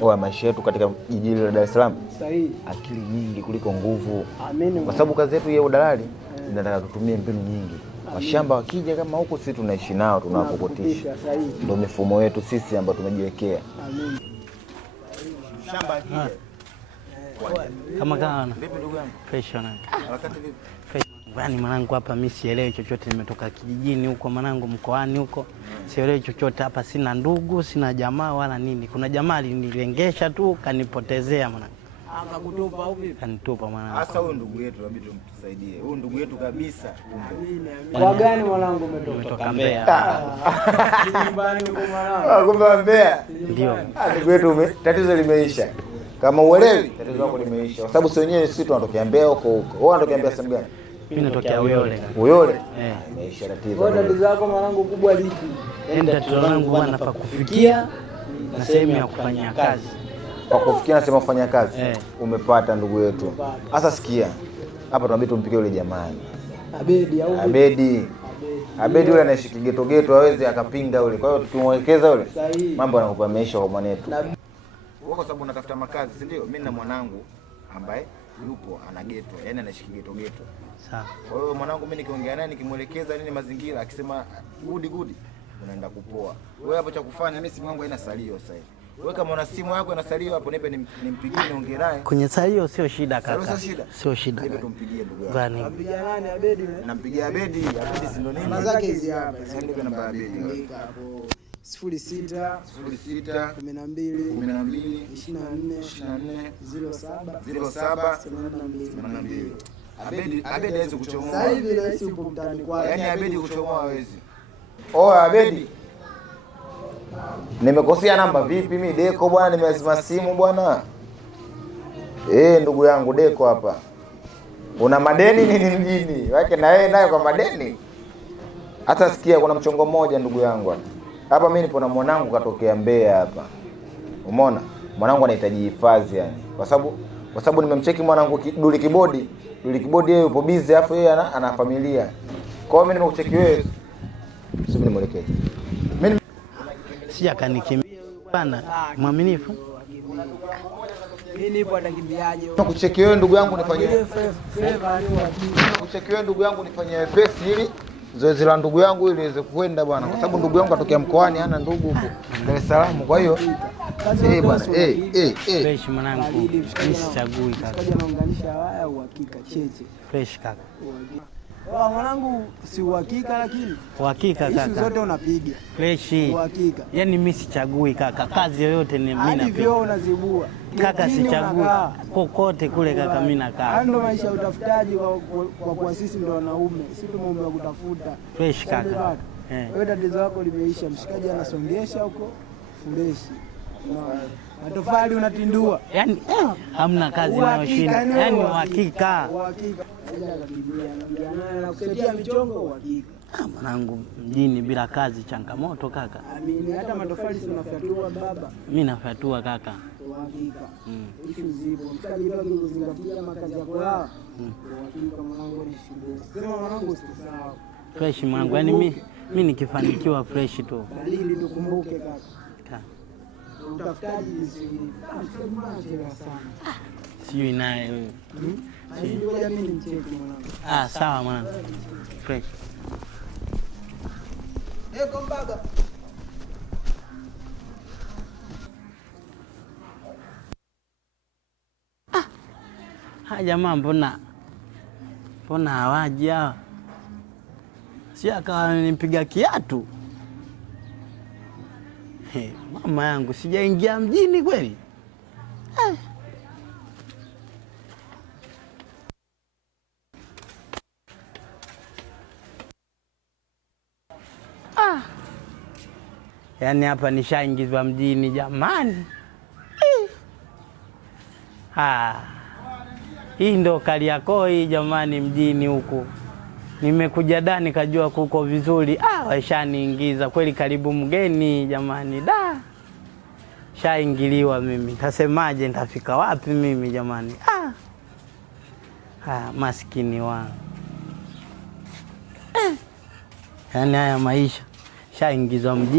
Oa maisha yetu katika jiji la Dar es Salaam. Sahihi. Akili nyingi kuliko nguvu. Amen. Kwa sababu kazi yetu ya udalali inataka tutumie mbinu nyingi. Mashamba wakija kama huko sisi tunaishi nao tunakokotisha. Ndio mifumo yetu sisi ambayo tumejiwekea. Amen. Shamba akija. Kama kana. Vipi ndugu yangu? Fresh na. Harakati vipi? Yaani mwanangu hapa mimi sielewi chochote, nimetoka kijijini huko mwanangu mkoani huko. Sielewi chochote hapa, sina ndugu, sina jamaa wala nini. Kuna jamaa alinilengesha tu kanipotezea mwanangu. Akakutupa au vipi? Kanitupa mwanangu. Sasa huyo ndugu yetu inabidi tumsaidie. Huyo ndugu yetu kabisa. Kwa gani mwanangu umetoka? Umetoka Mbeya. Nyumbani kwa mwanangu. Kumbe Mbeya. Ndio. Ndugu yetu tatizo limeisha. Kama uelewi tatizo lako limeisha. Kwa sababu sisi wenyewe sisi tunatokea Mbeya huko. Wewe unatokea Mbeya sehemu gani? Mimi natokea Uyole. Uyole? Imeisha tatizo. Wewe tatizo lako mwanangu kubwa lipi? Tatizo langu bwana pa kufikia na sehemu ya kufanyia kazi. Kwa kufikia na sehemu ya kufanya kazi. Umepata ndugu yetu. Sasa sikia. Hapa tunabidi tumpikie yule jamaa. Abedi au Abedi yule anaishi kigeto geto hawezi akapinga yule. Kwa hiyo tukimwelekeza yule mambo yanakuwa yameisha kwa mwanetu. Wewe kwa sababu unatafuta makazi, si ndio? Mimi na mwanangu ambaye yupo ana geto, yani anaishi kigeto geto. Sawa. Kwa hiyo mwanangu mimi nikiongea naye nikimwelekeza nini mazingira akisema good unaenda kupoa. Wewe hapo cha kufanya mimi simu yangu haina salio sasa hivi. Wewe kama una simu yako ina salio hapo nipe nimpigie niongee naye. Kwenye salio sio shida kaka. Sio shida. Nipe tumpigie ndugu yangu. Gani? Nampigia nani Abedi? Nampigia Abedi si ndo nini? Namba zake hizi hapa. Nipe namba ya Abedi. 06 12 24 07 82. Abedi hawezi kuchomoa. Sasa hivi rais upo mtaani kwake. Yaani Abedi kuchomoa hawezi. Abedi. Nimekosea namba vipi mimi Deko bwana, nimezima simu bwana. Ndugu yangu Deko hapa. Una madeni nini mjini? Wake na wewe nayo kwa madeni. Hata sikia kuna mchongo mmoja ndugu yangu hapa mimi nipo na mwanangu katokea Mbeya hapa. Umeona? Mwanangu anahitaji hifadhi yani. Kwa sababu nimemcheki mwanangu Duli Kibodi yeye yupo busy afu yeye ana familia. Kwa hiyo mimi nimekucheki wewe. Sisi nimwelekeze. Mimi sija kanikimbia bana, mwaminifu. Mimi nipo atakimbiaje? Nakucheki wewe ndugu yangu nifanyie. Nakucheki wewe ndugu yangu nifanyie wepesi ili zoezi la ndugu yangu ili iweze kwenda bwana, kwa sababu ndugu yangu atokea mkoani hana ndugu huko Dar es Salaam. Kwa hiyo bwana fresh mwanangu, mimi sichagui kaka. Kaja naunganisha waya uhakika cheche. Fresh kaka. Mwanangu si uhakika lakini uhakika kaka. Hizo zote unapiga. Fresh. Uhakika. Yaani mimi sichagui kaka. Kazi yoyote ni mimi napiga. Hivyo unazibua. Kaka sichagui. Kokote kule kaka mimi nakaa. Ndio maisha ya utafutaji kwa kuwa sisi ndio wanaume. Sisi tumeomba kutafuta. Fresh kaka. Wewe tatizo lako limeisha, mshikaji anasongesha huko fresh. Matofali unatindua. Yaani hamna kazi inayoshinda. Yaani uhakika. Uhakika. Anakusaidia michongo uhakika. Mwanangu mjini bila kazi changamoto kaka. Amini hata matofali si unafyatua baba. Mimi nafyatua kaka. Uhakika. Hicho zipo. Mshikaji leo kuzingatia makazi yako yao. Uhakika mwanangu ni shughuli. Sema mwanangu usisahau. Fresh mwanangu. Yaani mimi nikifanikiwa fresh tu. Dalili tukumbuke kaka. Utafutaji sana. Sijui naye wewe. Ngoja mimi nimcheki mwanangu. Sawa mwanangu. Fresh. Kombaga. Jamaa mbona hawaji hawa? Si akawa nipiga kiatu. Mama yangu sijaingia mjini kweli. Yaani hapa nishaingizwa mjini jamani. Hii ndo Kariakoo hii jamani, mjini huku. Nimekuja da nikajua kuko vizuri. Waishaniingiza kweli, karibu mgeni jamani. Shaingiliwa mimi. Tasemaje, nitafika wapi mimi jamani? Maskini wangu. Yaani haya maisha shaingizwa mjini.